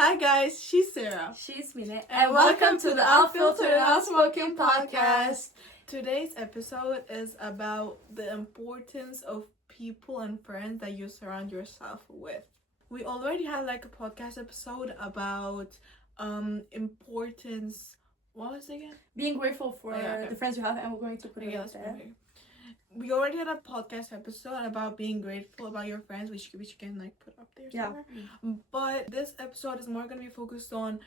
Hi guys, she's Sarah. She's Mine. And welcome to the Unfiltered and Outspoken podcast. Today's episode is about the importance of people and friends that you surround yourself with. We already had like a podcast episode about importance. What was it again? Being grateful for the friends you have, and we're going to put it out there. Okay. We already had a podcast episode about being grateful about your friends, which you can like put up there somewhere. Yeah. But this episode is more going to be focused on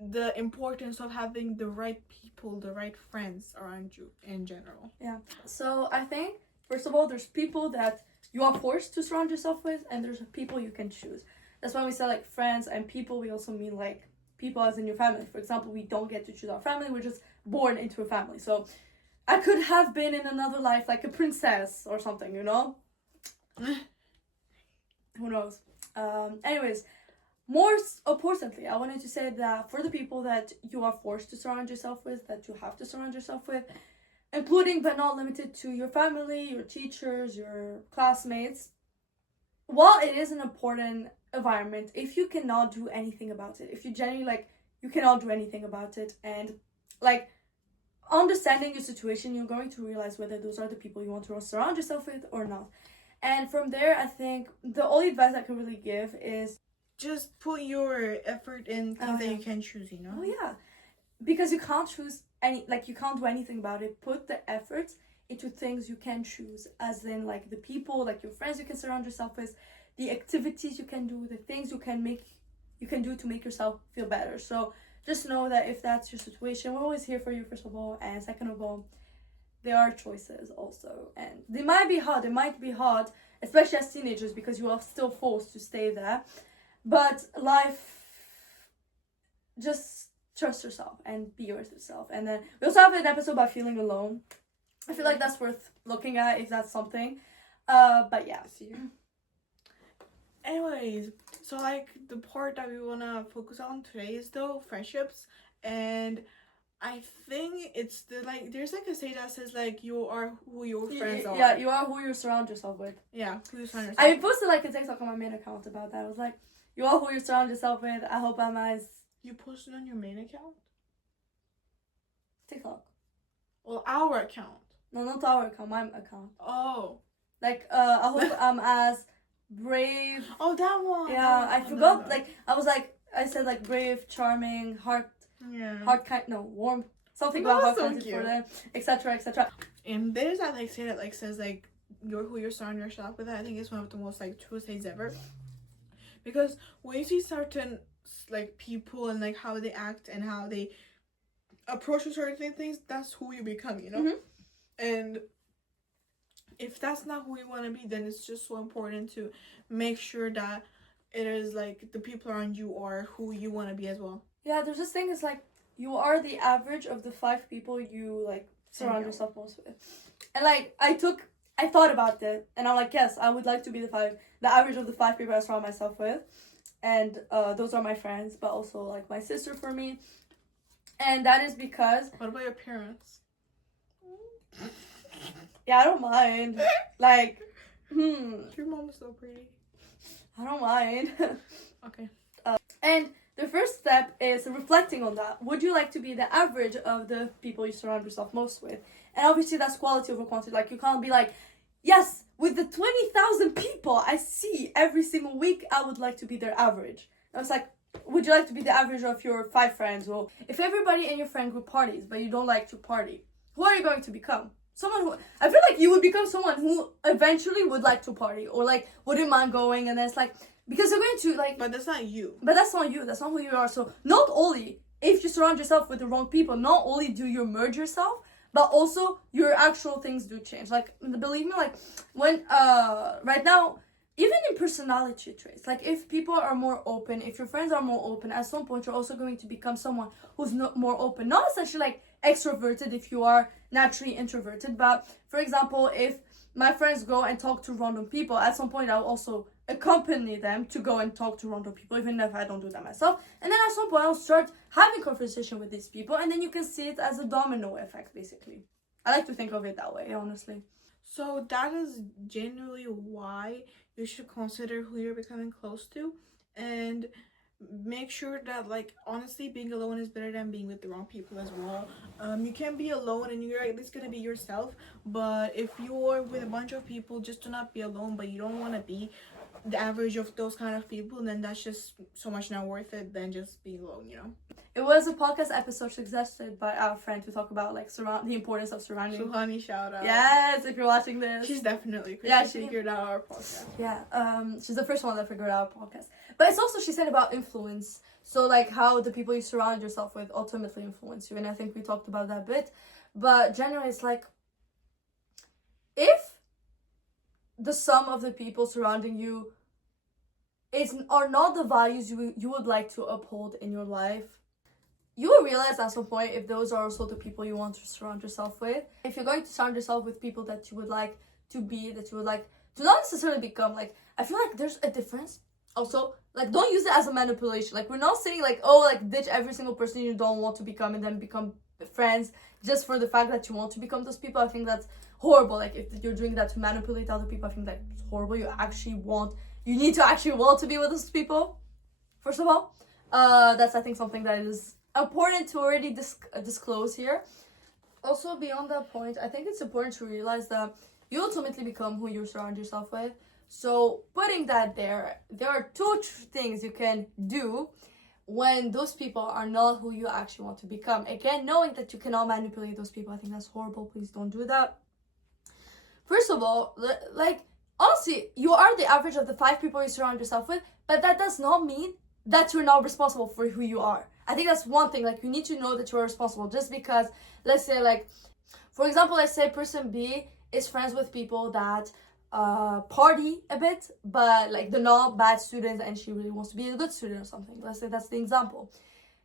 the importance of having the right people, the right friends around you in general. Yeah. So I think, first of all, there's people that you are forced to surround yourself with, and there's people you can choose. That's why we say like friends and people, we also mean like people as in your family. For example, we don't get to choose our family, we're just born into a family. So I could have been in another life like a princess or something, you know? Who knows? Anyways, more importantly, I wanted to say that for the people that you are forced to surround yourself with, that you have to surround yourself with, including but not limited to your family, your teachers, your classmates, while it is an important environment, if you cannot do anything about it, if you genuinely like, you cannot do anything about it, and like, understanding your situation, you're going to realize whether those are the people you want to surround yourself with or not. And from there, I think the only advice I can really give is just put your effort in things that you can choose, you know? Oh yeah, because you can't choose you can't do anything about it. Put the effort into things you can choose, as in like the people, like your friends you can surround yourself with, the activities you can do, the things you can do to make yourself feel better. So just know that if that's your situation, we're always here for you, first of all. And second of all, there are choices also. And they might be hard, especially as teenagers, because you are still forced to stay there. But life, just trust yourself and be with yourself. And then we also have an episode about feeling alone. I feel like that's worth looking at if that's something. But yeah. Anyways, so like the part that we wanna focus on today is though friendships, and I think it's the like there's like a saying that says like you are who your friends are. Yeah, you are who you surround yourself with. Yeah, who you surround yourself. I posted like a TikTok on my main account about that. I was like, you are who you surround yourself with. I hope I'm nice. You posted on your main account? TikTok. Well, our account. No, not our account. My account. Oh. Like I hope I'm as brave. Oh, that one. Yeah, I forgot. Like I said like brave, charming, warm, something about heart for them, etc., etc. And there's that like say that like says like you're who you're surrounding yourself with. I think it's one of the most like true things ever, because when you see certain like people and like how they act and how they approach certain things, that's who you become, you know. Mm-hmm. And if that's not who you want to be, then it's just so important to make sure that it is like the people around you are who you want to be as well. Yeah, there's this thing, it's like you are the average of the 5 people you like surround yourself most with. And like I thought about that, and I'm like, yes, I would like to be the average of the 5 people I surround myself with. And those are my friends, but also like my sister for me. And that is because... What about your parents? Yeah, I don't mind. Like, Your mom is so pretty. I don't mind. Okay. And the first step is reflecting on that. Would you like to be the average of the people you surround yourself most with? And obviously that's quality over quantity. Like, you can't be like, yes, with the 20,000 people I see every single week, I would like to be their average. And it's like, would you like to be the average of your 5 friends? Well, if everybody in your friend group parties, but you don't like to party, who are you going to become? Someone who, I feel like you would become someone who eventually would like to party, or like wouldn't mind going, and then it's like, because you're going to like... But that's not you. But that's not you. That's not who you are. So not only, if you surround yourself with the wrong people, not only do you merge yourself, but also your actual things do change. Like, believe me, like when right now, even in personality traits, like if people are more open, if your friends are more open, at some point you're also going to become someone who's more open. Not essentially like extroverted if you are naturally introverted, but for example, if my friends go and talk to random people, at some point I'll also accompany them to go and talk to random people, even if I don't do that myself. And then at some point I'll start having conversation with these people, and then you can see it as a domino effect, basically. I like to think of it that way, honestly. So that is genuinely why you should consider who you're becoming close to, and make sure that, like, honestly, being alone is better than being with the wrong people as well. You can be alone and you're at least gonna be yourself, but if you're with a bunch of people, just do not be alone, but you don't want to be the average of those kind of people, then that's just so much not worth it than just being alone, you know. It was a podcast episode suggested by our friend to talk about like the importance of surrounding. Suhani, shout out. Yes, if you're watching this. She's definitely she figured out our podcast. Yeah, she's the first one that figured out our podcast. But it's also, she said about influence. So like how the people you surround yourself with ultimately influence you, and I think we talked about that a bit. But generally, it's like if the sum of the people surrounding you are not the values you would like to uphold in your life, you will realize at some point if those are also the people you want to surround yourself with. If you're going to surround yourself with people that you would like to be, that you would like to not necessarily become, like, I feel like there's a difference. Also, like, don't use it as a manipulation. Like, we're not saying like, oh, like, ditch every single person you don't want to become and then become friends just for the fact that you want to become those people. I think that's horrible. Like, if you're doing that to manipulate other people, I think that's horrible. You need to actually want to be with those people, first of all. That's, I think, something that is important to already disclose here. Also, beyond that point, I think it's important to realize that you ultimately become who you surround yourself with. So putting that there are two things you can do when those people are not who you actually want to become. Again, knowing that you cannot manipulate those people, I think that's horrible. Please don't do that. First of all, like, honestly, you are the average of the 5 people you surround yourself with, but that does not mean that you're not responsible for who you are. I think that's one thing. Like, you need to know that you are responsible. Just because, let's say, like, for example, let's say person B is friends with people that party a bit, but like they're not bad students and she really wants to be a good student or something. Let's say that's the example.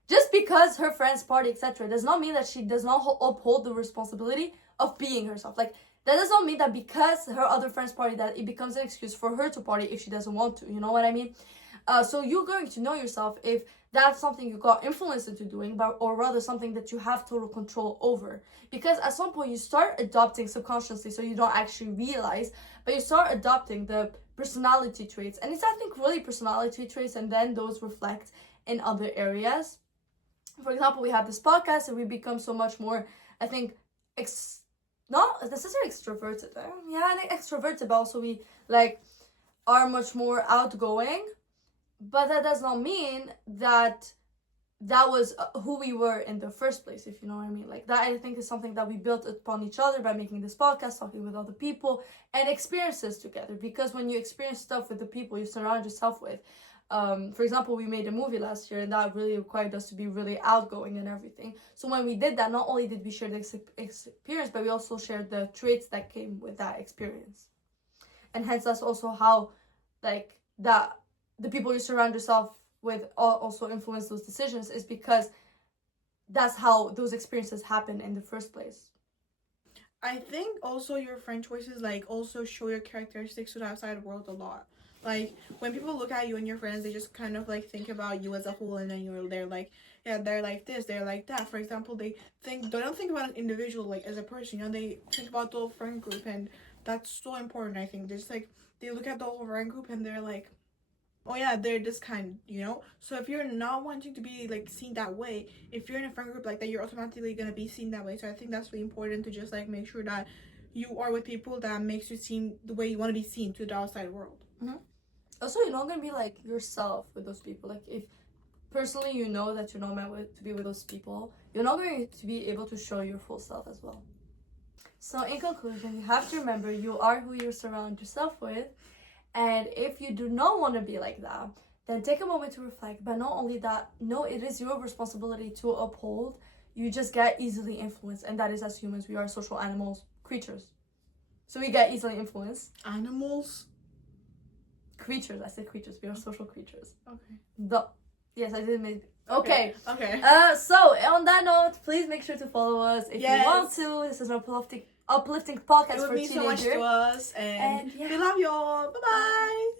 Just because her friends party, etc., does not mean that she does not uphold the responsibility of being herself. Like, that does not mean that because her other friends party that it becomes an excuse for her to party if she doesn't want to. You know what I mean? So you're going to know yourself if that's something you got influenced into doing, or rather something that you have total control over. Because at some point you start adopting subconsciously, so you don't actually realize, but you start adopting the personality traits. And it's, I think, really personality traits, and then those reflect in other areas. For example, we have this podcast and we become so much more, I think, not necessarily extroverted. Extroverted, but also we like are much more outgoing. But that does not mean that was who we were in the first place, if you know what I mean. Like, that, I think, is something that we built upon each other by making this podcast, talking with other people, and experiences together. Because when you experience stuff with the people you surround yourself with, for example, we made a movie last year, and that really required us to be really outgoing and everything. So when we did that, not only did we share the experience, but we also shared the traits that came with that experience. And hence, that's also how, like, that the people you surround yourself with also influence those decisions, is because that's how those experiences happen in the first place. I think also your friend choices, like, also show your characteristics to the outside world a lot. Like, when people look at you and your friends, they just kind of like think about you as a whole, and then they're like, yeah, they're like this, they're like that. For example, they don't think about an individual, like, as a person, you know, they think about the whole friend group, and that's so important. I think just like they look at the whole friend group and they're like, oh yeah, they're this kind, you know. So if you're not wanting to be like seen that way, if you're in a friend group like that, you're automatically gonna be seen that way. So I think that's really important to just like make sure that you are with people that makes you seem the way you want to be seen to the outside world. Mm-hmm. Also, you're not gonna be like yourself with those people. Like, if personally you know that you're not meant to be with those people, you're not going to be able to show your full self as well. So in conclusion, you have to remember you are who you surround yourself with. And if you do not want to be like that, then take a moment to reflect. But not only that, no, it is your responsibility to uphold. You just get easily influenced. And that is, as humans, we are social animals, creatures. So we get easily influenced. Animals? Creatures. I said creatures. We are social creatures. Okay. Yes, I did make... Okay. So, on that note, please make sure to follow us if you want to. This is an uplifting podcast for teenagers. It would mean so much to us, and we love y'all. Bye bye.